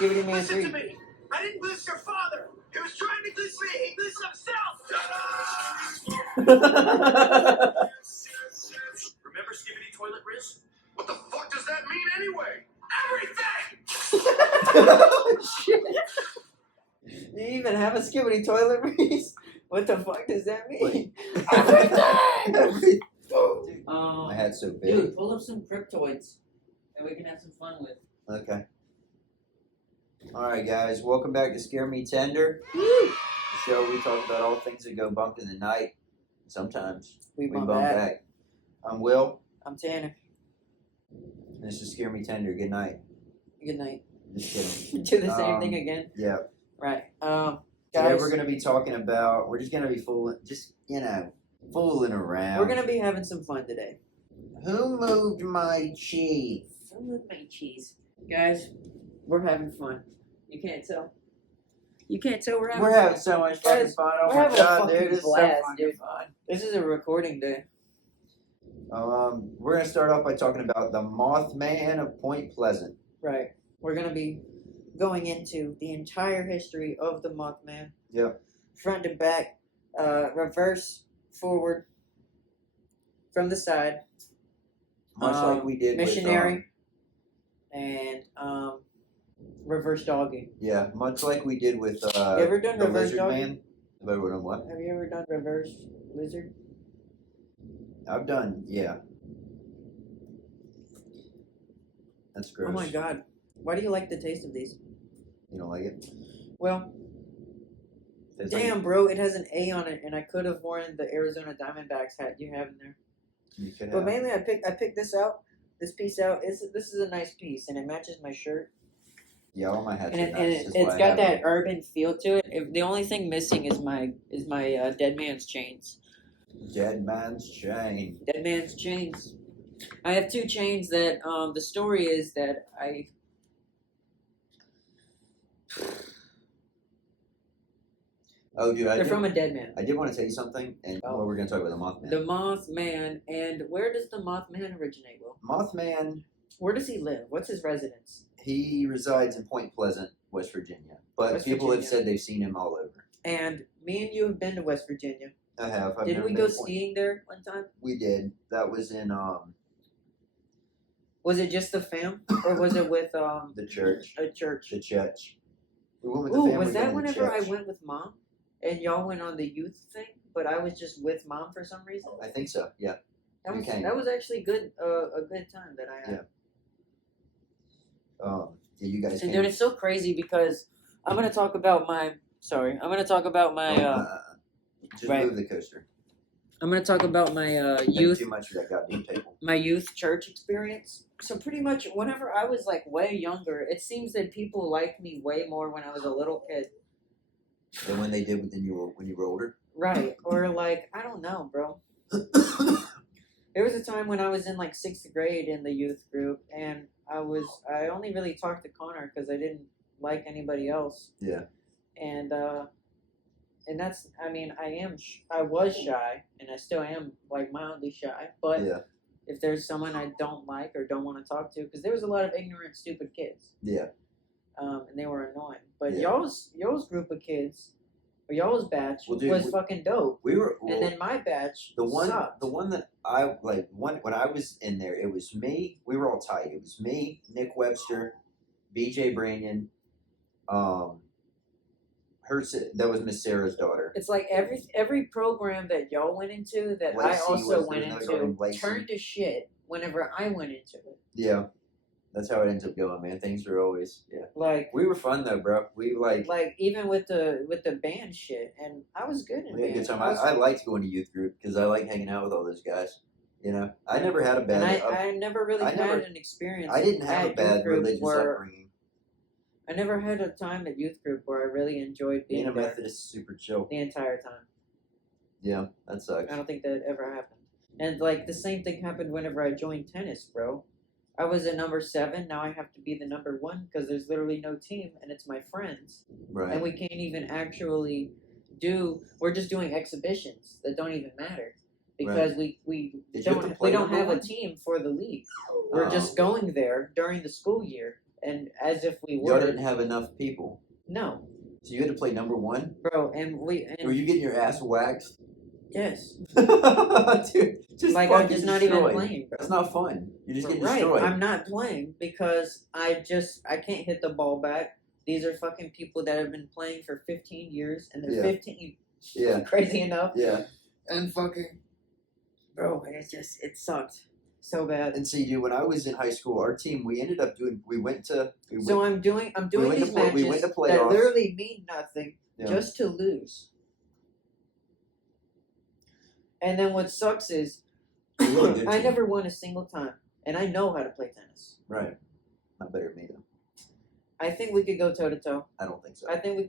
Skibidi-Man Listen 3. to me. I didn't lose your father. He was trying to lose me. He loses himself. Remember Skibidi Toilet Riz? What the fuck does that mean anyway? Everything! Oh, shit. You even have a Skibidi toilet Reese? What the fuck does that mean? Everything! My hat's so big. Dude, pull up some cryptoids that we can have some fun with. Okay. Alright, guys. Welcome back to ScareMeTender. The show we talk about all things that go bump in the night. Sometimes We bump back. back. I'm Will. I'm Tanner. This is ScareMeTender. Good night. Good night. Just kidding. Do the same thing again? Yeah. Right. Today Guys, we're going to be talking about, we're just going to be fooling around. we're going to be having some fun today. Who moved my cheese? Who moved my cheese? Guys, we're having fun. You can't tell. You can't tell we're having We're fun. having so much fucking Guys, fun. we're Oh my having god, a fucking dude, this is so blast, fucking dude. fun. This is a recording day. We're going to start off by talking about the Mothman of Point Pleasant. Right. We're going to be going into the entire history of the Mothman. Yep. Front to back, reverse, forward, from the side. Much like we did missionary, and reverse doggy. yeah, much like we did with You ever done the reverse Lizard doggy? Man. What? Have you ever done reverse lizard? I've done, yeah. That's gross. Oh my god. Why do you like the taste of these? You don't like it? Well, It's damn, like, bro, it has an A on it, and I could have worn the Arizona Diamondbacks hat you have in there. you could But have. mainly, I picked this out. This piece out. This is a nice piece, and it matches my shirt. Yeah, all my hats And, are nice. That's it's why I got have that them. urban feel to it. The only thing missing is my dead man's chains. Dead man's chain. Dead man's chains. I have two chains that the story is that Oh, dude, they're from a dead man. I did want to tell you something, and Oh. well, we're going to talk about the Mothman. The Mothman, and where does the Mothman originate, Will? Mothman, Where does he live? What's his residence? he resides in Point Pleasant, West Virginia. But West people have Virginia. said they've seen him all over. And me and you have been to West Virginia. I have. I've Did never we been go to Point- skiing there one time? We did. That was in Was it just the fam, or was it with the church. a church? The church. We went with the Ooh, family. was we that went to the whenever I church. went with mom, and y'all went on the youth thing, but I was just with mom for some reason? I think so. Yeah. That was actually good. A good time that I had. Yeah. Yeah, you guys. And came- dude, it's so crazy because I'm gonna talk about my. Sorry, I'm gonna talk about my. Just right. move the coaster. I'm gonna talk about my Thank youth. too much for that goddamn table. My youth church experience. So pretty much, whenever I was like way younger, it seems that people liked me way more when I was a little kid. Than when they did when you were older. Right. Or like, I don't know, bro. There was a time when I was in like 6th grade in the youth group, and I only really talked to Connor because I didn't like anybody else. Yeah. And that's, I mean, I was shy, and I still am like mildly shy, but Yeah. if there's someone I don't like or don't want to talk to, because there was a lot of ignorant, stupid kids. Yeah. And they were annoying. But Yeah. y'all's group of kids, or y'all's batch, Well, dude, was fucking dope. We were. And then my batch sucked. The one that I like. When I was in there, it was me. We were all tight. It was me, Nick Webster, BJ Branyan, that was Miss Sarah's daughter. It's like every program that y'all went into that I Lacey also was- went there was another girl named into Lacey. turned to shit whenever I went into it. Yeah, that's how it ends up going, man. Things are always Like We were fun though, bro. We like even with the band shit, and I was good in we had a band. good time. I liked going to youth group because I like hanging out with all those guys. You know, I never had a bad. And I never really I had never- an experience. I didn't have a at bad youth group religious where upbringing. I never had a time at youth group where I really enjoyed being Being a there Methodist is super chill. the entire time. Yeah, that sucks. I don't think that ever happened. And like the same thing happened whenever I joined tennis, bro. I was a number 7. Now I have to be the number 1 because there's literally no team, and it's my friends, Right. and we can't even actually do. We're just doing exhibitions that don't even matter because we Did you have to don't play have a number one? team for the league. We're just going there during the school year and as if we Y'all were. didn't have enough people. No, So you had to play number one? bro, and Were and you getting your ass waxed? yes, Dude, just like fucking I'm just not even destroyed. playing, bro. That's not fun. You're just getting Right, destroyed. I'm not playing because I can't hit the ball back. These are fucking people that have been playing for 15 years, and they're Yeah. 15. Yeah. Crazy enough. Yeah. And fucking, bro, it sucked so bad. And see, dude, when I was in high school, our team, we ended up doing, So I'm doing went these to play- we went matches to that playoffs. literally mean nothing Yeah. just to lose. And then what sucks is You're a really good I team. never won a single time, and I know how to play tennis. Right. Not better than me, though. I think we could go toe to toe. I don't think so. I think we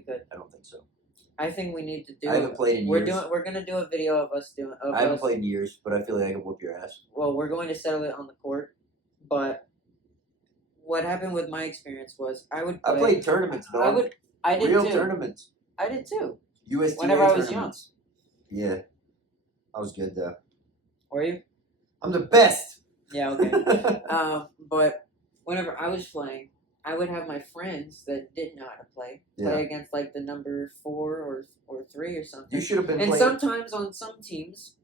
could. I don't think so. I think we need to do. I haven't played in years. We're gonna do a video of us doing. Of I haven't us, played in years, but I feel like I can whoop your ass. Well, we're going to settle it on the court, but what happened with my experience was I would. I Play, played tournaments, dog. I did Real too. tournaments. I did too. USTA Whenever I was tournaments. Yeah. I was good, though. Were you? I'm the best! Yeah. Okay. But whenever I was playing, I would have my friends that didn't know how to play against like the number 4 or 3 or something. You should have been And playing. sometimes on some teams,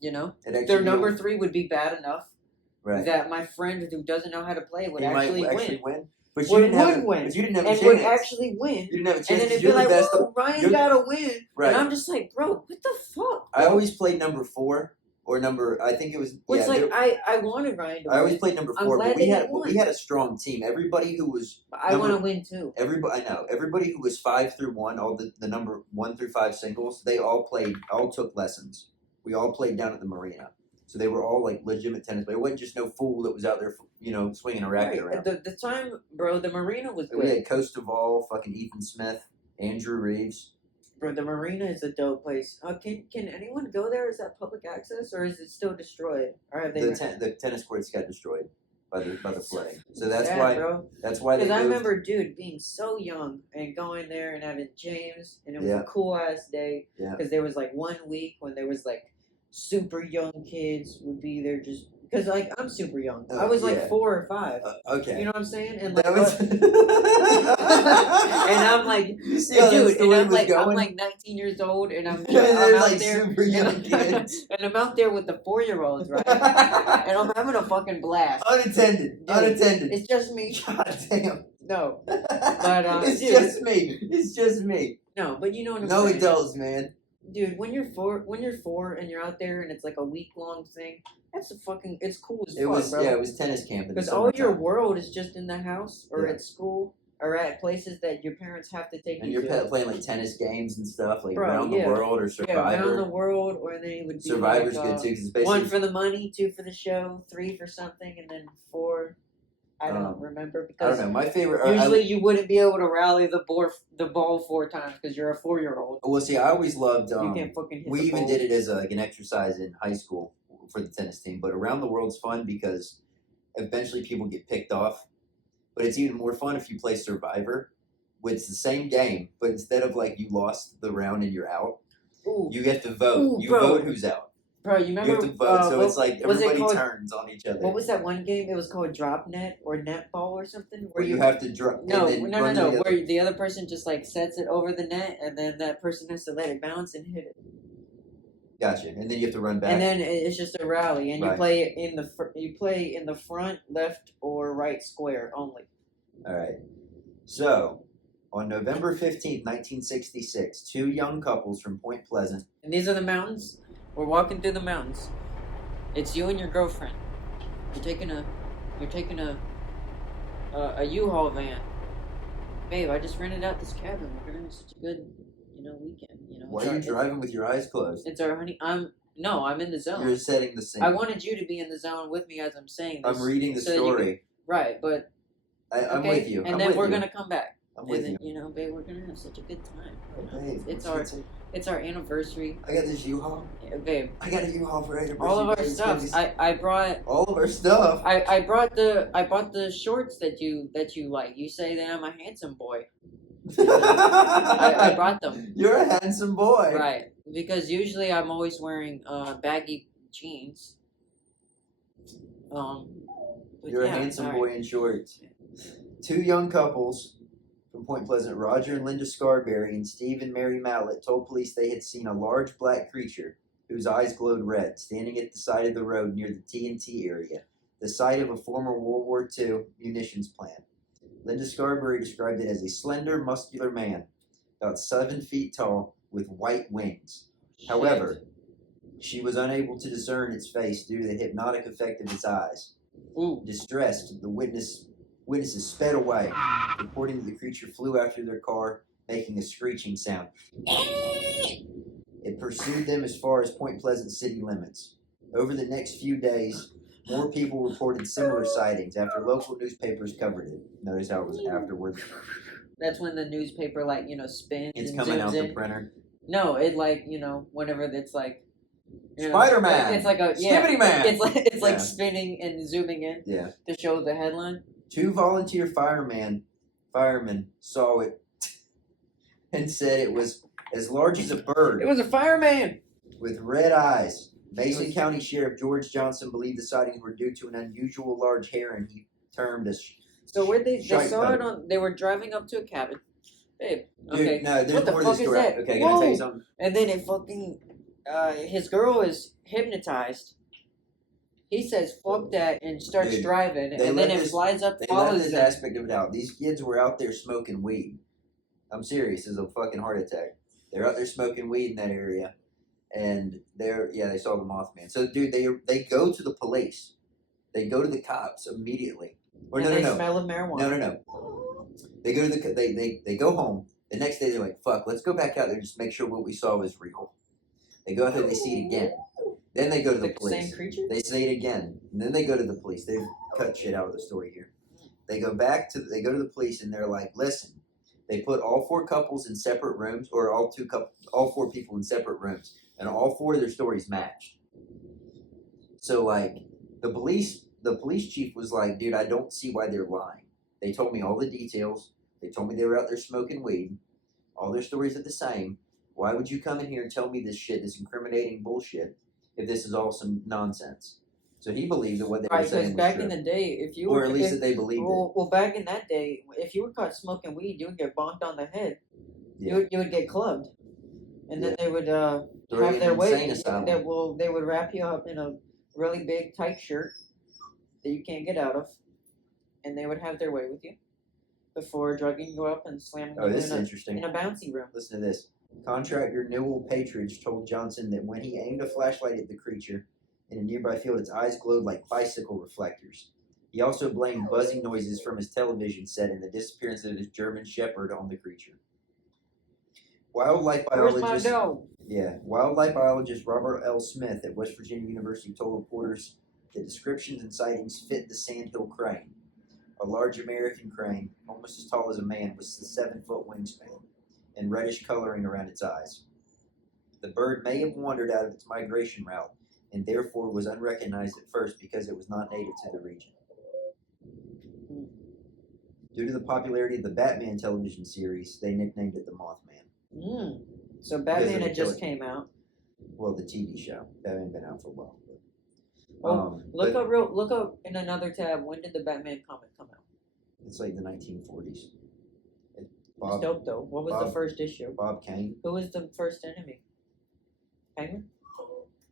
you know, It actually their number 3 would be bad enough right. that my friend who doesn't know how to play would You actually might win. actually win. But you Would didn't have win. But you didn't have a And chance. would actually win. You didn't have a chance. And then it'd be You're like, the best. whoa, Ryan you're- gotta win. Right. And I'm just like, bro, what the fuck? I always played number 4 or number. I think it was. Which, yeah, like, there- I wanted Ryan to I always win. played number I'm 4, glad but we they had didn't win. we had a strong team. Everybody who was But I want to win too. everybody I know everybody who was 5 through 1, all the number 1 through 5 singles, they all took lessons. We all played down at the marina, so they were all like legitimate tennis players. It wasn't just no fool that was out there, swinging a racket around. The time, bro, the marina was We good. had Costaval, fucking Ethan Smith, Andrew Reeves. Bro, the marina is a dope place. Can anyone go there? Is that public access or is it still destroyed? Or have they? The tennis courts got destroyed by the flooding. So that's Sad, why bro. that's why they Because I moved. remember, dude, being so young and going there and having James, and it was Yeah. a cool ass day. Yeah. Because there was like 1 week when there was like super young kids would be there just because like I'm super young. I was like yeah. 4 or 5. Okay. You know what I'm saying? And like, That was. and I'm like, You see how dude, the and story I'm was like, going? I'm like 19 years old, and I'm They're out like there, super young kids. and I'm out there with the 4-year-olds, right? And I'm having a fucking blast. Unattended. Dude, Unattended. It's just me. God damn. No, it's dude. just me. It's just me. no, but you know what I'm No saying. adults, man. Dude, when you're 4 and you're out there and it's like a week-long thing, it's cool as It fuck, was bro. it was tennis camp. in the Because all your summertime. world is just in the house or Yeah. at school or at places that your parents have to take And you you're to. playing like tennis games and stuff, like Bro, around yeah. the world or Yeah, around the Survivor. world, or then it would be Survivor's like, good too because it's basically 1 for the money, 2 for the show, 3 for something, and then 4. I don't remember I because don't know. My favorite. usually you wouldn't be able to rally the ball 4 times because you're a 4-year-old. well, see, I always loved. You can't fucking hit We the even ball. did it as like an exercise in high school for the tennis team. But around the world's fun because eventually people get picked off. But it's even more fun if you play Survivor. It's the same game, but instead of like you lost the round and you're out, Ooh. you get to vote. Ooh, You bro. vote who's out. Bro, you remember? You have to vote, so what it's like was it everybody called? turns on each other. What was that one game? It was called Drop Net or Netball or something. Where you have to drop. No, and then no, run no, to no. the other- Where the other person just like sets it over the net, and then that person has to let it bounce and hit it. Gotcha, and then you have to run back. And then it's just a rally, and you Right. play in the front, left, or right square only. All right. So, on November 15th, 1966, 2 young couples from Point Pleasant. And these are the mountains. We're walking through the mountains. It's you and your girlfriend. You're taking a U-Haul van. Babe, I just rented out this cabin. We're gonna have such a good, weekend. Why are you driving with your eyes closed? It's our honey. I'm in the zone. You're setting the scene. I wanted you to be in the zone with me as I'm saying this. I'm reading the so that you story. could- right, but I'm okay, with you. And I'm then with we're you. gonna come back. I'm with and you. then, babe, we're gonna have such a good time. Babe, It's our anniversary. I got this U-Haul. Yeah, babe. I got a U-Haul for anniversary. All of our babe. stuff. I brought. All of our stuff. I brought the shorts that you like. You say that I'm a handsome boy. I brought them. You're a handsome boy. Right, because usually I'm always wearing baggy jeans. But You're a handsome boy in shorts. Two young couples from Point Pleasant, Roger and Linda Scarberry and Steve and Mary Mallett, told police they had seen a large black creature whose eyes glowed red, standing at the side of the road near the TNT area, the site of a former World War II munitions plant. Linda Scarberry described it as a slender, muscular man, about 7 feet tall, with white wings. However, she was unable to discern its face due to the hypnotic effect of its eyes. Ooh. Distressed, the witnesses sped away, reporting that the creature flew after their car, making a screeching sound. It pursued them as far as Point Pleasant city limits. Over the next few days, more people reported similar sightings after local newspapers covered it. Notice how it was afterwards. That's when the newspaper, like, you know, spins. It's and coming zooms out in. the printer. No, it like, you know, whenever it's like Spider-Man. It's like a Skibidi-Man. It's like spinning and zooming in. Yeah. To show the headline. 2 volunteer firemen saw it and said it was as large as a bird. It was a fireman With red eyes. Mason County Sheriff George Johnson believed the sightings were due to an unusual large heron he termed a So where they saw shite it on, they were driving up to a cabin. Babe, Dude, okay. no, there's What the more to fuck this is story. that? Okay, can I tell Whoa. you something? And then it fucking, his girl is hypnotized. He says, fuck that, and starts Dude, driving. they And let then it this- flies up, They left follows this him. aspect of it out. These kids were out there smoking weed. I'm serious. It's a fucking heart attack. They're out there smoking weed in that area, and they saw the Mothman. So, dude, they go to the police. They go to the cops immediately. Or And no, they no, no, smell of marijuana. no. They go to they go home. The next day they're like, fuck, let's go back out there and just make sure what we saw was real. They go out there, they see it again. Then they go to the police. Same creature? They say it again, and then they go to the police. They've cut shit out of the story here. They go to the police, and they're like, "Listen." They put all 4 couples in separate rooms, or all 4 people in separate rooms, and all 4 of their stories matched. So, like, the police chief was like, "Dude, I don't see why they're lying. They told me all the details. They told me they were out there smoking weed. All their stories are the same. Why would you come in here and tell me this shit, this incriminating bullshit, if this is all some nonsense?" So he believed that what they were Right, saying because was back true. in the day, if you Or were at least that they believed it. well, back in that day, if you were caught smoking weed, you would get bonked on the head. Yeah. You would get clubbed, and then Yeah. they would They're have in their an way. insane asylum. They would wrap you up in a really big tight shirt that you can't get out of, and they would have their way with you before drugging you up and slamming Oh, you this is in interesting. a bouncy room. Listen to this. Contractor Newell Patridge told Johnson that when he aimed a flashlight at the creature in a nearby field, its eyes glowed like bicycle reflectors. He also blamed buzzing noises from his television set and the disappearance of his German Shepherd on the creature. Wildlife Where's my biologist dough? wildlife biologist Robert L. Smith at West Virginia University told reporters that descriptions and sightings fit the sandhill crane, a large American crane, almost as tall as a man, with a 7-foot wingspan and reddish coloring around its eyes. The bird may have wandered out of its migration route and therefore was unrecognized at first because it was not native to the region. Due to the popularity of the Batman television series, they nicknamed it the Mothman. So Because Batman of the had just killer. came out. Well, the TV show. Batman had been out for a while. Look but up in another tab. When did the Batman comic come out? it's like the 1940s. It's Bob, dope though. What was the Bob- first issue? Bob Kane. Who was the first enemy? Hangman?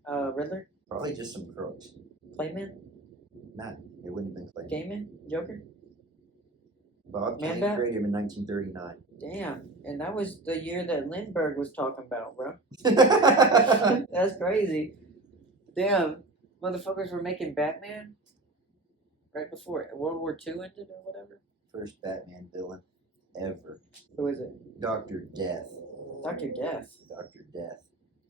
Riddler? Probably just some crooks. Clayman? Nah, it wouldn't have been Clay. Gaiman? Joker? Bob Kane Man-Bat? created him in 1939. Damn. And that was the year that Lindbergh was talking about, bro. That's crazy. Damn. Motherfuckers were making Batman right before World War II ended or whatever. First Batman villain ever. Who is it? Dr. Death. Dr. Death. Dr. Death.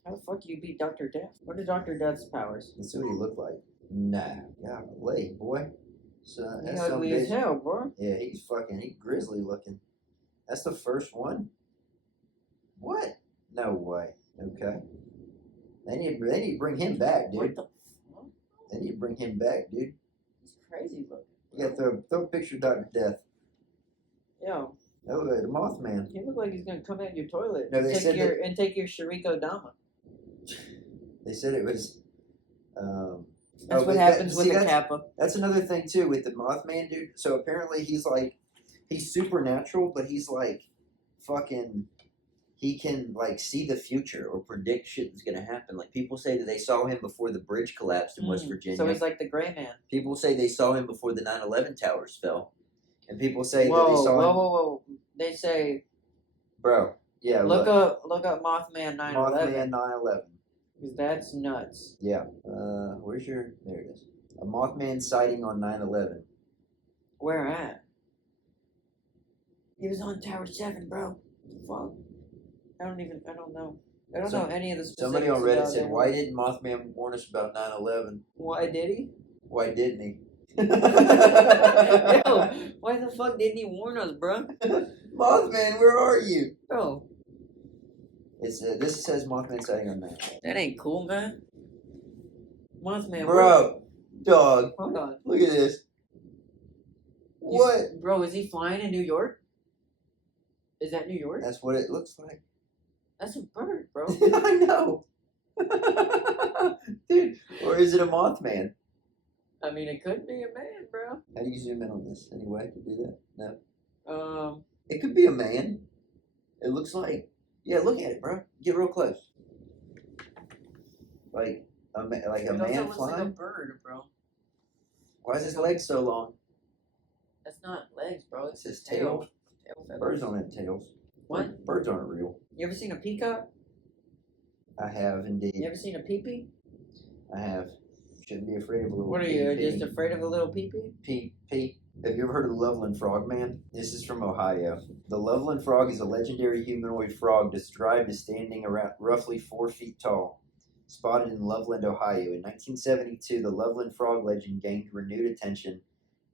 How the fuck do you beat Dr. Death? What are Dr. Death's powers? Let's see what he looked like. Nah. Golly, boy. So, He's that's some ugly as bitch. hell, bro. Yeah, he's grizzly looking. That's the first one? What? No way. Okay. They need to bring him back, What dude. the fuck? They need to bring him back, dude. He's crazy looking. You gotta throw a picture of Dr. Death. Yo, Oh, the Mothman. he look like he's gonna come out your toilet No, they and, said take your, and take your Shiriko Dama. They said it was That's what happens with a kappa. That's another thing too with the Mothman dude. So apparently he's supernatural, but he's like fucking. He can like see the future or predict shit that's gonna happen. Like people say that they saw him before the bridge collapsed in West Virginia. So he's like the Gray Man. People say they saw him before the 9/11 towers fell, and people say whoa, that they saw him. Whoa! They say, bro, yeah. Look up Mothman 9/11. Mothman 9/11. Because that's nuts. Yeah. Where's your? There it is. A Mothman sighting on 9/11. Where at? He was on Tower 7, bro. Fuck. I don't know. I don't know any of the specifics. Somebody on Reddit said, why didn't Mothman warn us about 9/11? Why did he? Why didn't he? Yo, why the fuck didn't he warn us, bro? Mothman, where are you? Bro. This says Mothman sighting on 9/11. That ain't cool, man. Mothman, bro. Dog. Hold on. Look at this. What? Bro, is he flying in New York? Is that New York? That's what it looks like. That's a bird, bro. I know. Dude, or is it a Mothman? I mean, it could be a man, bro. How do you zoom in on this? Any way to do that? No. Um. It could be a man. It looks like. Yeah, look at it, bro. Get real close. Like a man flying. Like a bird, bro. Why is his leg so long? That's not legs, bro. It's his tail. Tail Birds don't have tails. What? Birds aren't real. You ever seen a peacock? I have indeed. You ever seen a peepee? I have. Shouldn't be afraid of a little. What are you, just afraid of a little peepee? Peep. Have you ever heard of the Loveland Frogman? This is from Ohio. The Loveland Frog is a legendary humanoid frog described as standing around roughly 4 feet tall. Spotted in Loveland, Ohio. In 1972, the Loveland Frog legend gained renewed attention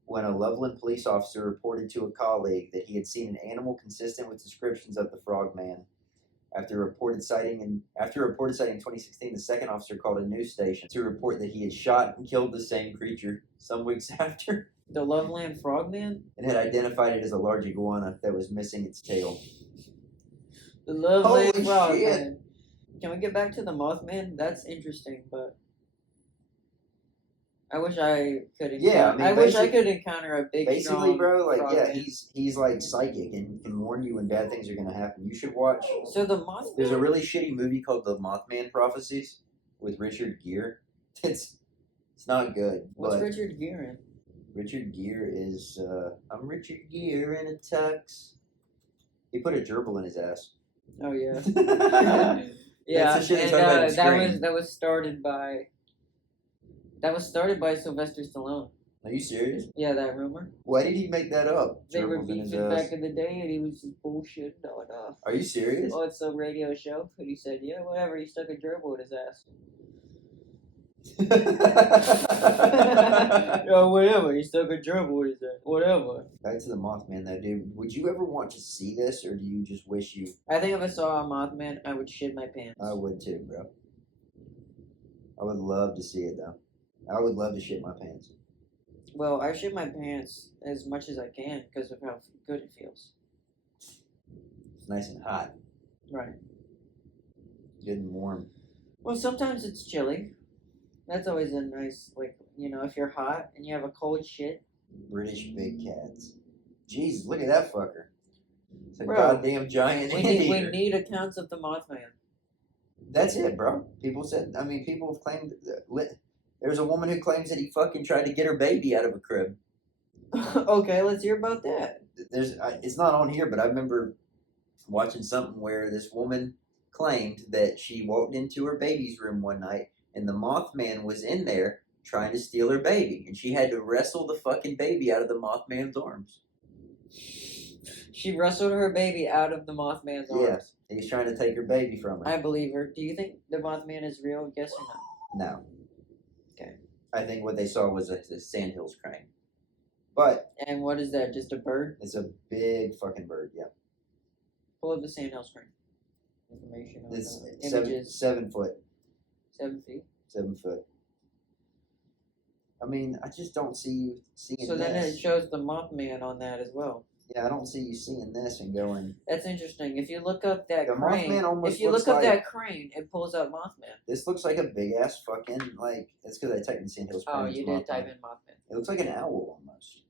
when a Loveland police officer reported to a colleague that he had seen an animal consistent with descriptions of the Frogman. After a reported sighting in 2016, the second officer called a news station to report that he had shot and killed the same creature some weeks after. The Loveland Frogman? And had identified it as a large iguana that was missing its tail. The Loveland Holy Frogman. shit. Can we get back to the Mothman? That's interesting, but I wish I could. I wish I could encounter a big. Basically, bro, like frogman. he's like psychic and can warn you when bad things are gonna happen. You should watch. So the Mothman. There's a really shitty movie called The Mothman Prophecies with Richard Gere. It's not good. What's Richard Gere in? Richard Gere is I'm Richard Gere in a tux. He put a gerbil in his ass. Oh yeah. Yeah, and that was started by Sylvester Stallone. Are you serious? Yeah, that rumor. Why did he make that up? They were beefing back in the day, and he was just bullshitting on off. Are you serious? Oh, it's a radio show, and he said, "Yeah, whatever." He stuck a gerbil in his ass. Oh, whatever. He stuck a gerbil in his ass. Whatever. Back to the Mothman, though, dude. Would you ever want to see this, or do you just wish you? I think if I saw a Mothman, I would shit my pants. I would too, bro. I would love to see it, though. I would love to shit my pants. Well, I shit my pants as much as I can because of how good it feels. It's nice and hot. Right. Good and warm. Well, sometimes it's chilly. That's always a nice, like, if you're hot and you have a cold shit. British big cats. Jesus, look at that fucker. It's a Bro, goddamn giant we need accounts of the Mothman. That's it, bro. People have claimed. There's a woman who claims that he fucking tried to get her baby out of a crib. Okay, let's hear about that. It's not on here, but I remember watching something where this woman claimed that she walked into her baby's room one night and the Mothman was in there trying to steal her baby, and she had to wrestle the fucking baby out of the Mothman's arms. She wrestled her baby out of the Mothman's arms. Yes, he was trying to take her baby from her. I believe her. Do you think the Mothman is real? Yes or no? No. Okay. I think what they saw was a sandhills crane. But. And what is that? Just a bird? It's a big fucking bird, yeah. Pull up the sandhills crane. Information on it's images. 7 foot. 7 feet? 7 foot. I mean, I just don't see you seeing So then it shows the Mothman on that as well. Yeah, I don't see you seeing this and going. That's interesting. If you look up that The crane, Mothman almost if you looks look up like- that crane, it pulls up Mothman. This looks like a big ass fucking like. It's because I typed in Sand Hills. Oh, you did type in Mothman. It looks like an owl almost.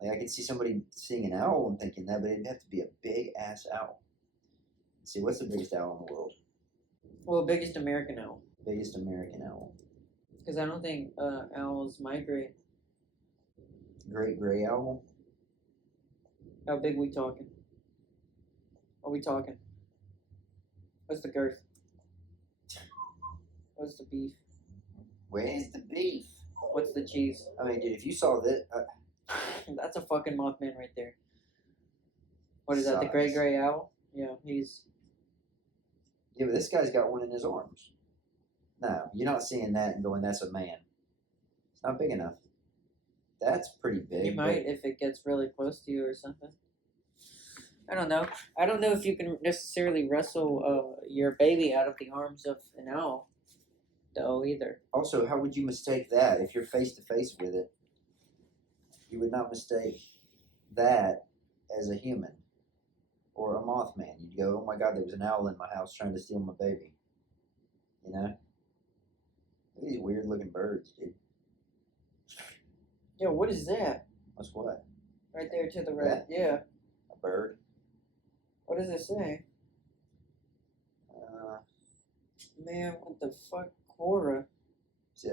Like I could see somebody seeing an owl and thinking that, but it'd have to be a big ass owl. Let's see, what's the biggest owl in the world? Well, biggest American owl. Biggest American owl. Because I don't think owls migrate. Great gray owl. How big we talking? Are we talking? What's the girth? What's the beef? Where's the beef? What's the cheese? I mean, dude, if you saw this, That's a fucking Mothman right there. What is that? The Size. gray owl? Yeah, he's. yeah, but this guy's got one in his arms. No, you're not seeing that and going, "That's a man." It's not big enough. That's pretty big. You might if it gets really close to you or something. I don't know. I don't know if you can necessarily wrestle your baby out of the arms of an owl, though, either. Also, how would you mistake that if you're face to face with it? You would not mistake that as a human or a Mothman. You'd go, "Oh my God, there was an owl in my house trying to steal my baby." You know? Look at these weird looking birds, dude. Yo, what is that? What's what? Right there to the right. That? Yeah. A bird? What does it say? Uh, Man, what the fuck? Horror.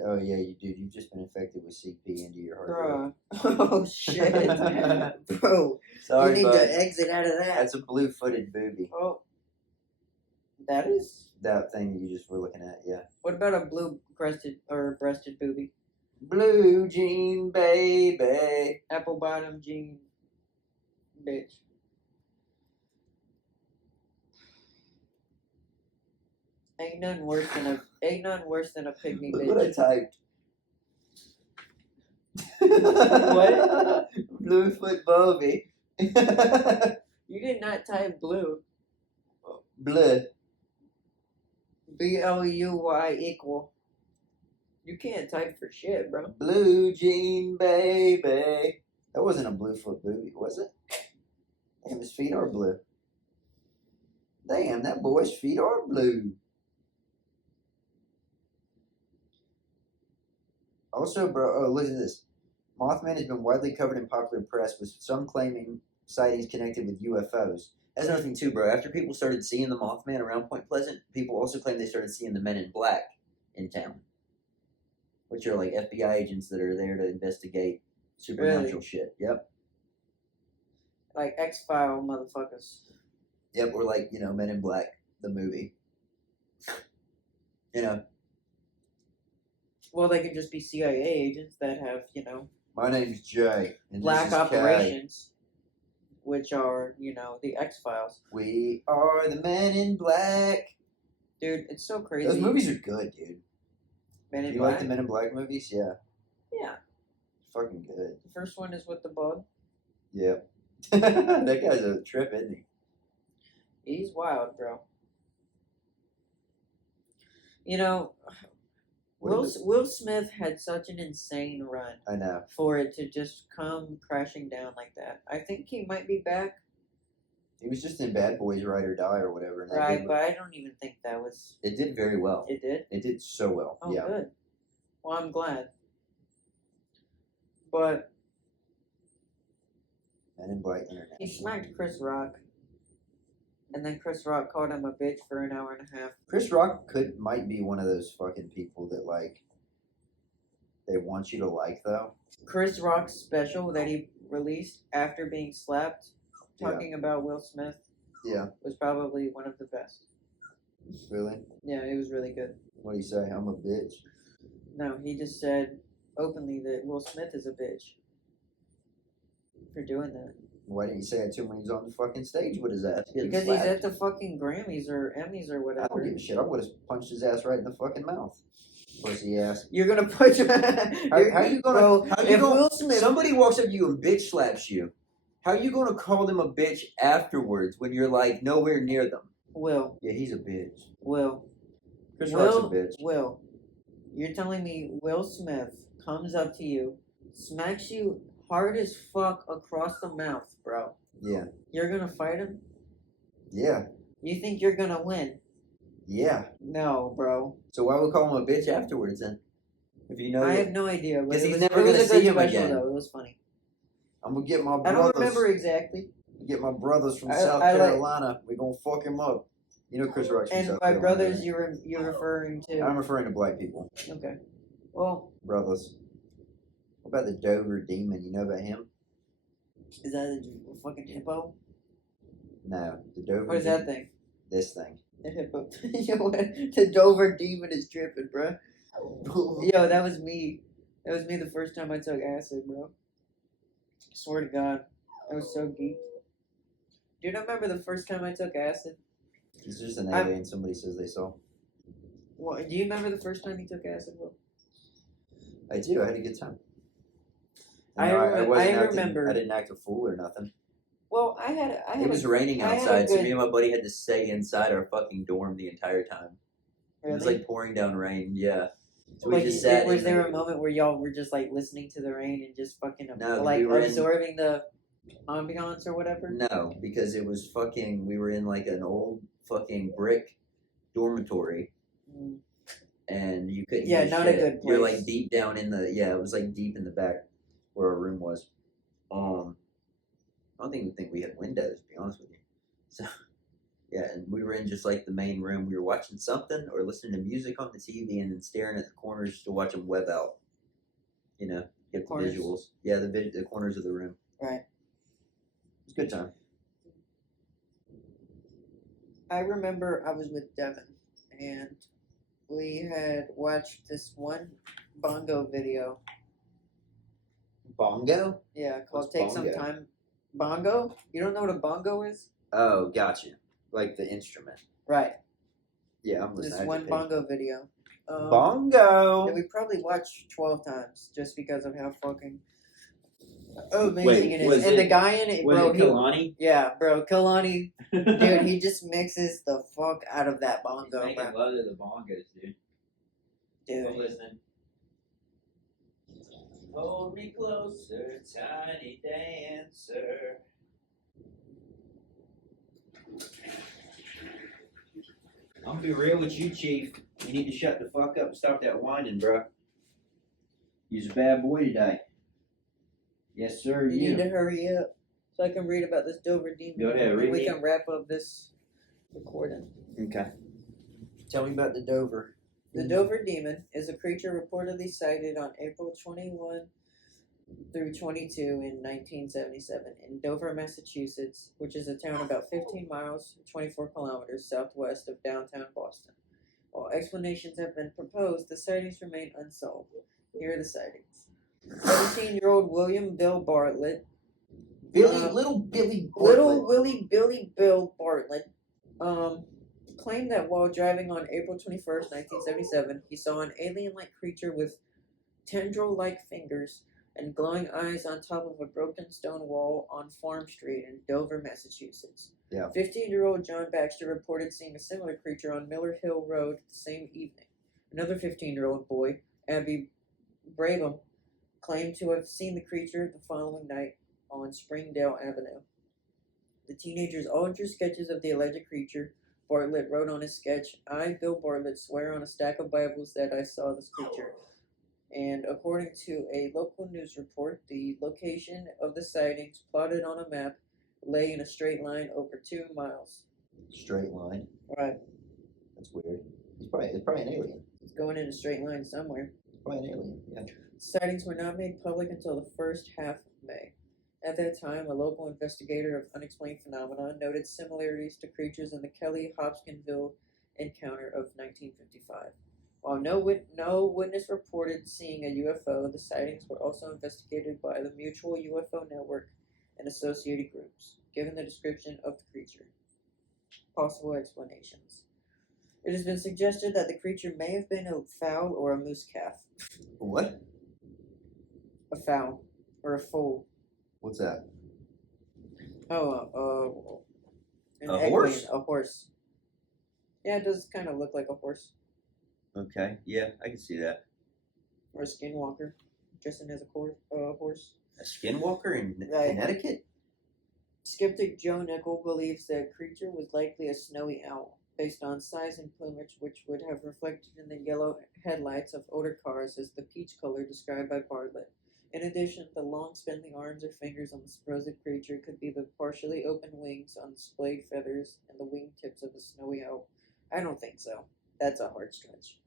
oh yeah, you've just been infected with CP into your heart. Bruh. Oh, shit. Bro. Sorry, you need bud. to exit out of that. That's a blue-footed booby. Oh. That is? That thing that you just were looking at, yeah. What about a blue-crested or breasted booby? Blue jean baby. Apple bottom jean bitch. Ain't nothing worse than a pygmy Look what I bitch. typed. What? Bluefoot Bobby. You did not type blue. Blue. BLUY equal. You can't type for shit, bro. Blue jean baby. That wasn't a Bluefoot booby, was it? Damn, his feet are blue. Damn, that boy's feet are blue. Also, bro, oh, listen to this. Mothman has been widely covered in popular press, with some claiming sightings connected with UFOs. That's another thing, too, bro. After people started seeing the Mothman around Point Pleasant, people also claim they started seeing the Men in Black in town, which are like FBI agents that are there to investigate supernatural shit. Yep. Like X-File motherfuckers. Yep, or like, Men in Black, the movie. Well, they could just be CIA agents that have, My name's Jay. And black this is Kay. operations, which are, the X-Files. We are the Men in Black. Dude, it's so crazy. Those movies are good, dude. Men in You Black? like the Men in Black movies? Yeah. Yeah. Fucking good. The first one is with the bug. Yep. That guy's a trip, isn't he? He's wild, bro. Will Smith had such an insane run I know. for it to just come crashing down like that. I think he might be back, He was just in Bad Boys Ride or Die or whatever. And that right? did- But I don't even think that was. it did very well. It did? It did so well. Oh, yeah. good. Well, I'm glad. But Men in Black International. he smacked Chris Rock. And then Chris Rock called him a bitch for an hour and a half. Chris Rock might be one of those fucking people that like they want you to like though. Chris Rock's special that he released after being slapped, talking about Will Smith, Yeah. was probably one of the best. Really? Yeah, it was really good. What do you say? I'm a bitch. No, he just said openly that Will Smith is a bitch for doing that. Why didn't you say that to him when he was on the fucking stage with his ass? getting Because he's slapped? at the fucking Grammys or Emmys or I whatever. don't give a shit. I would have punched his ass right in the fucking mouth. Pussy ass. You're gonna put your. How you gonna? Bro, How you if gonna? Will Smith. Somebody walks up to you and bitch slaps you. How you gonna call them a bitch afterwards when you're like nowhere near them? Will. Yeah, he's a bitch. Will. Chris Rock's a Will. bitch. Will. You're telling me Will Smith comes up to you, smacks you hard as fuck across the mouth, bro. Yeah. You're gonna fight him? Yeah. You think you're gonna win? Yeah. No, bro. So why would we call him a bitch afterwards then? If you know I that- have no idea. But 'Cause it he's was, never it was gonna a see good him special, again. though. It was funny. I'm gonna get my I brothers. don't remember exactly. Get my brothers from I- South I like- Carolina. We're gonna fuck him up. You know Chris Rock's from And South by Carolina. brothers, right? you're referring to. I'm referring to black people. Okay. Well, Brothers. What about the Dober Demon? You know about him? is that a fucking hippo? No. The Dober What is Demon. that thing? This thing. The hippo. Yo, the Dover Demon is dripping, bro. Yo, that was me. That was me the first time I took acid, bro. Swear to God, I was so geeked. Dude, I remember the first time I took acid. It's just an I'm- alien somebody says they saw. What? Do you remember the first time you took acid, bro? I do. I had a good time. I No, remem- wasn't I acting- remember- I didn't act a fool or nothing. Well, I had. It was raining I had a outside, so good- me and my buddy had to stay inside our fucking dorm the entire time. It was Really? like pouring down rain. Yeah. So we Like, just sat. was in there the- a moment where y'all were just like listening to the rain and just fucking No, like we were in- absorbing the ambiance or whatever? No, because it was fucking. We were in like an old fucking brick dormitory, Mm. and you couldn't. Yeah, hear not a shit. good You're place. like deep down in the. Yeah, it was like deep in the back where our room was. I don't even think we had windows, to be honest with you. So, yeah, and we were in just like the main room. We were watching something or listening to music on the TV, and then staring at the corners to watch them web out. You know, get the Corners? visuals. Yeah, the corners of the room. Right. It was a good time. I remember I was with Devin, and we had watched this one bongo video. Bongo? Yeah, called What's "Take Some bongo? Time." Bongo? You don't know what a bongo is? Oh, gotcha. Like the instrument. Right. Yeah, I'm This listening. one bongo video. Bongo. That we probably watched 12 times just because of how fucking amazing it is. was And it- the guy in it, bro, he, Kalani? yeah, bro, Kalani, dude, he just mixes the fuck out of that He's bongo, making bro. love to the bongos, dude. I'm Dude, listening. Hold me closer, tiny dancer. I'm gonna be real with you, Chief. You need to shut the fuck up and stop that whining, bro. You're a bad boy today. Yes, sir. you need to hurry up so I can read about this Dover Demon. Go ahead, and read we me. can wrap up this recording. Okay. Tell me about the Dover. The Dover Demon is a creature reportedly sighted on April 21 through 22 in 1977 in Dover, Massachusetts, which is a town about 15 miles, 24 kilometers southwest of downtown Boston. While explanations have been proposed, the sightings remain unsolved. Here are the sightings. 17-year-old William Bill Bartlett, Little Billy. Little Willie Billy Bill Bartlett, claimed that while driving on April 21st, 1977, he saw an alien-like creature with tendril-like fingers and glowing eyes on top of a broken stone wall on Farm Street in Dover, Massachusetts. Yeah. 15-year-old John Baxter reported seeing a similar creature on Miller Hill Road the same evening. Another 15-year-old boy, Abby Brabham, claimed to have seen the creature the following night on Springdale Avenue. The teenagers all drew sketches of the alleged creature. Bartlett wrote on his sketch, "I, Bill Bartlett, swear on a stack of Bibles that I saw this creature." And according to a local news report, the location of the sightings, plotted on a map, lay in a straight line over 2 miles. Straight line. Right. That's weird. It's probably an alien. It's going in a straight line somewhere. Probably an alien. Yeah. Sightings were not made public until the first half of May. At that time, a local investigator of unexplained phenomena noted similarities to creatures in the Kelly-Hopkinsville encounter of 1955. While no witness reported seeing a UFO, the sightings were also investigated by the Mutual UFO Network and associated groups, given the description of the creature. Possible explanations. It has been suggested that the creature may have been a fowl or a moose calf. What? A fowl or a foal. What's that? Oh, an A eggling, horse? A horse. Yeah, it does kind of look like a horse Okay. Yeah, I can see that. or a skinwalker, dressing as a horse. A skinwalker in Right. Connecticut? Skeptic Joe Nickel believes the creature was likely a snowy owl, based on size and plumage, which would have reflected in the yellow headlights of older cars as the peach color described by Bartlett. In addition, the long spindly arms or fingers on the supposed creature could be the partially open wings on the splayed feathers and the wingtips of the snowy owl. I don't think so. That's a hard stretch.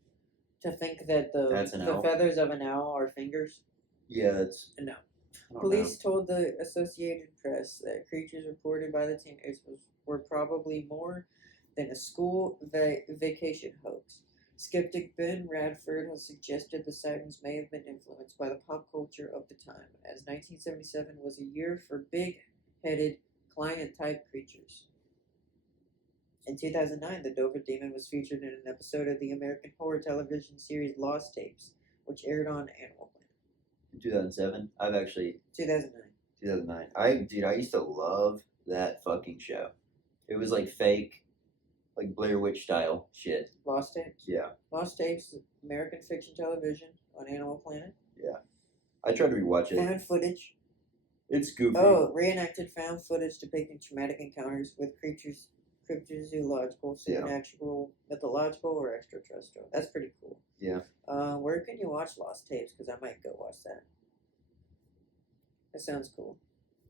To think that That's an the owl? feathers of an owl are fingers? Yeah, it's. No. I don't Police told the Associated Press that creatures reported by the teenagers were probably more than a school vacation hoax. Skeptic Ben Radford has suggested the sightings may have been influenced by the pop culture of the time, as 1977 was a year for big-headed, client-type creatures. In 2009, the Dober Demon was featured in an episode of the American horror television series Lost Tapes, which aired on Animal Planet. know. 2007? I've actually. 2009. 2009. I used to love that fucking show. It was like fake, like Blair Witch style shit. Lost Tapes. Yeah. Lost Tapes, American fiction television on Animal Planet. I tried to rewatch it. Found footage. It's goofy. Oh, reenacted found footage depicting traumatic encounters with creatures, cryptozoological, supernatural, mythological, or extraterrestrial. That's pretty cool. Yeah. Where can you watch Lost Tapes? Because I might go watch that. That sounds cool.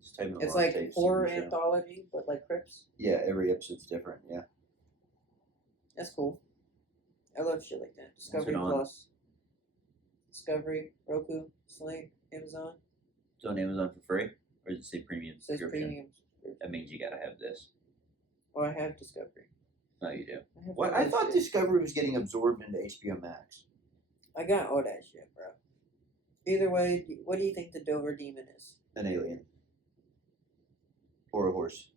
Just type in It's Lost like Tapes horror TV show. anthology, but like Crips. Yeah, every episode's different. Yeah. That's cool. I love shit like that. Discovery it on? Plus. Discovery, Roku, Sling, Amazon. It's on Amazon for free, or does it say premium Says subscription? premium. That means you gotta have this. Well, I have Discovery. No, you do. I have What? all I that thought shit. Discovery was getting absorbed into HBO Max. I got all that shit, bro. Either way, what do you think the Dover Demon is? An alien. Or a horse.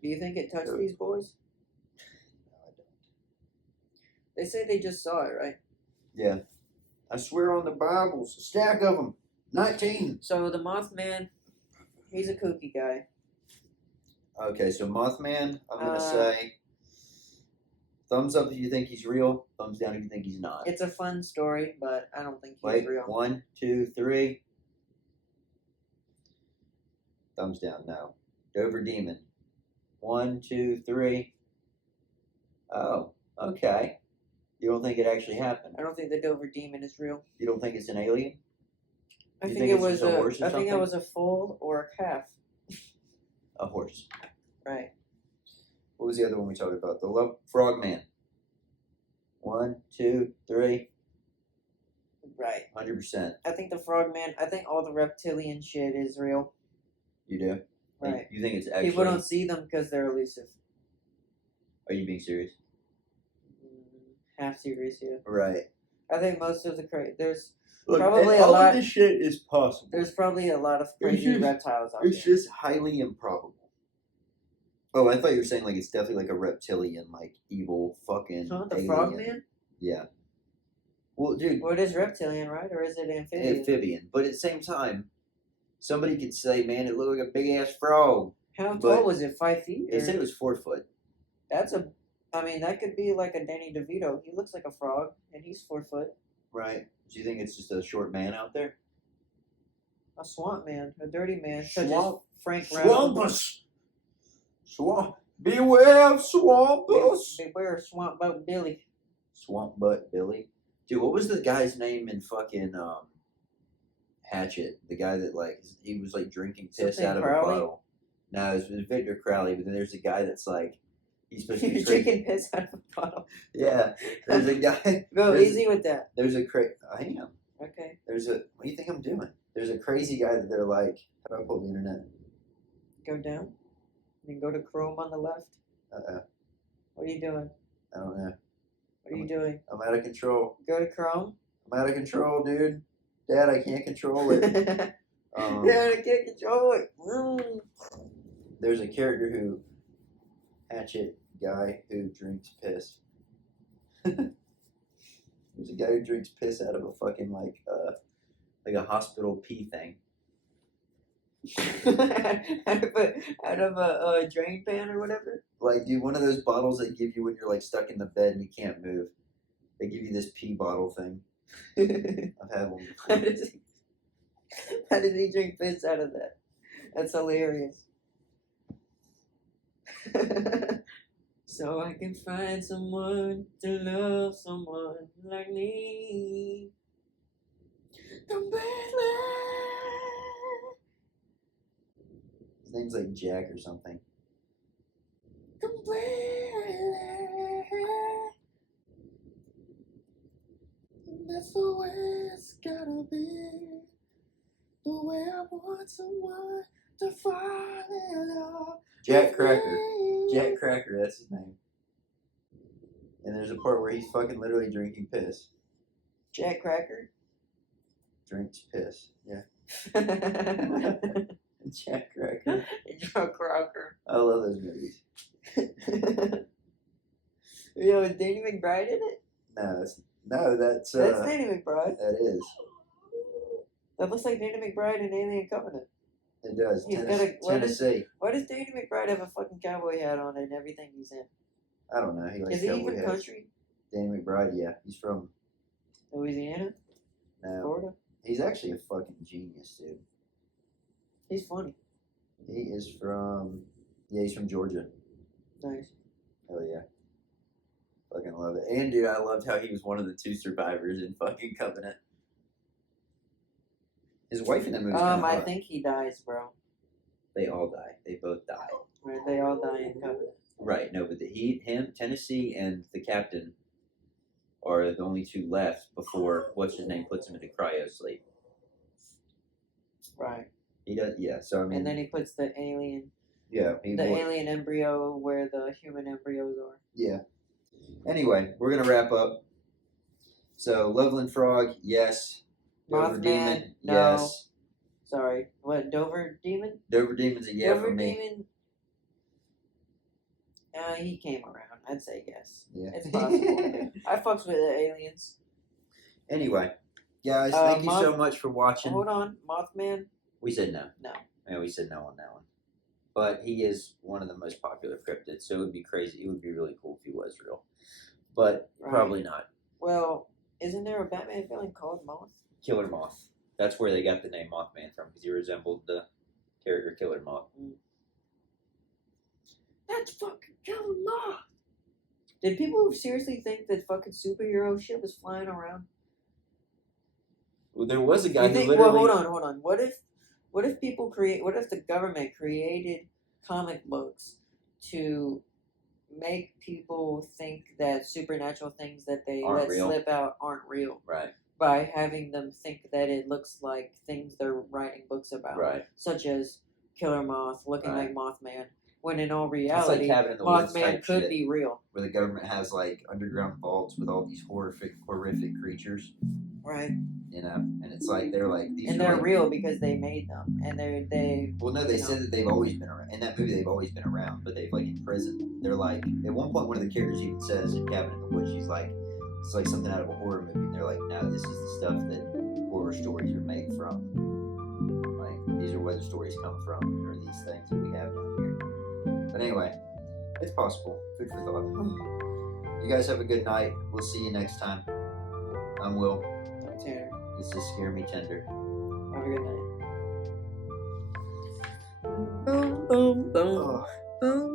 Do you think it touched No. these boys? No, I don't. They say they just saw it, right? Yeah. I swear on the Bibles, a stack of them. 19. So the Mothman, he's a kooky guy. Okay, so Mothman, I'm going to Uh, say thumbs up if you think he's real, thumbs down if you think he's not. It's a fun story, but I don't think he's Wait, real. 1, 2, 3. Thumbs down, no. Dover Demon. 1, 2, 3. Oh, okay. You don't think it actually happened? I don't think the Dover Demon is real. You don't think it's an alien? I You think think it it's was just a horse or I think it something? was a foal or a calf. A horse. Right. What was the other one we talked about? The Loveland Frogman. 1, 2, 3. Right. 100%. I think the Frogman. I think all the reptilian shit is real. You do? Right. You think it's actually... People don't see them because they're elusive. Are you being serious? Half serious, yeah. Right. I think most of the there's Look, Probably and a all lot- of this shit is possible. there's probably a lot of It's crazy just- reptiles out It's there. just highly improbable. Oh, I thought you were saying like it's definitely like a reptilian, like evil fucking Huh? The alien. Frogman? Yeah. Well, dude, Well, it is reptilian, right? Or is it amphibian? amphibian. But at the same time, somebody could say, man, it looked like a big ass frog. How but- tall was it? 5 feet? They Or- said it was 4 foot. That's a. I mean, that could be like a Danny DeVito. He looks like a frog, and he's 4 foot. Right. Do you think it's just a short man out there? A swamp man, a dirty man, such Swamp- as Frank Rattle. Swampus! Swamp. Beware of Swampus! Beware, Swamp Boat Billy. Swamp Butt Billy. Dude, what was the guy's name in fucking Hatchet? The guy that like he was like drinking piss Something out of Crowley? a bottle. No, it was Victor Crowley, but then there's a guy that's like he's supposed to be You're crazy. drinking piss out of a bottle. Yeah. There's a guy Go there's- easy with that. There's a I am. Okay. There's a what do you think I'm doing? There's a crazy guy that they're like how do I pull the internet? Go down. Then go to Chrome on the left. What are you doing? I don't know. What are you doing? I'm out of control. Go to Chrome. I'm out of control, dude. Dad, I can't control it. Yeah, I can't control it. There's a character who Hatchet guy who drinks piss. There's a guy who drinks piss out of a fucking like a hospital pee thing. out of a drain pan or whatever. Like, dude, one of those bottles they give you when you're like stuck in the bed and you can't move. They give you this pee bottle thing. I've had one before. How did he drink piss out of that? That's hilarious. So I can find someone to love someone like me. Completely. His name's like Jack or something. Completely. That's the way it's gotta be. The way I want someone to fall in love. Jack Cracker. Jack Cracker, that's his name. And there's a part where he's fucking literally drinking piss. Jack Cracker? Drinks piss. Yeah. Jack Jack Cracker. Cracker. I love those movies. Yo, is Danny McBride in it? That's That's Danny McBride. that is. That looks like Danny McBride in Alien Covenant. It does. He's got a- Tennessee. Why does Danny McBride have a fucking cowboy hat on in everything he's in? I don't know. He likes Is he cowboy even hats. country? Danny McBride, yeah. He's from Louisiana? Florida? He's actually a fucking genius, dude. He's funny. He is from he's from Georgia. Nice. Oh yeah. Fucking love it. And dude, I loved how he was one of the 2 survivors in fucking Covenant. His wife in that movie. I think he dies, bro. They all die. They both die. Right, they all die in Covenant. Right. No, but him, Tennessee, and the captain are the only 2 left before what's his name puts him into cryo sleep. Right. He does. Yeah. So I mean. And then he puts the alien alien embryo where the human embryos are. Yeah. Anyway, we're gonna wrap up. So Loveland Frog, yes. Dober Mothman, Demon, no. yes. Sorry, what? Dober Demon? Dober Demon's a yeah Dober for me. Demon. He came around. I'd say yes. Yeah. It's possible. I fucks with the aliens. Anyway, guys, thank you so Moth- much for watching. Hold on, Mothman. We said no. No. Yeah, we said no on that one. But he is one of the most popular cryptids, so it would be crazy. It would be really cool if he was real. But Right. probably not. Well, isn't there a Batman villain called Moth? Killer Moth. That's where they got the name Mothman from, because he resembled the character Killer Moth. That's fucking Killer Moth. Did people seriously think that fucking superhero shit was flying around? Well, there was a guy You who think, literally... well, hold on. What if the government created comic books to make people think that supernatural things that they Aren't let real. slip out aren't real Right, by having them think that it looks like things they're writing books about, right. such as Killer Moth looking Right. like Mothman, when in all It's reality, like Cabin in the Woods Mothman type could shit, be real. where the government has like underground vaults with all these horrific creatures, Right. you know, and it's like they're like these And are they're like, real because they made them, and they. Well, no, they you know. said that they've always been around. In that movie, they've always been around, but they've like in prison. They're like at one point, one of the characters even says in Cabin in the Woods, she's like, it's like something out of a horror movie. And they're like, no, this is the stuff that horror stories are made from. Like these are where the stories come from, or these things that we have down here. But anyway, it's possible. Food for thought. You guys have a good night. We'll see you next time. I'm Will. I'm Tanner. This is ScareMeTender. Have a good night. Boom, boom, boom. Oh. Boom,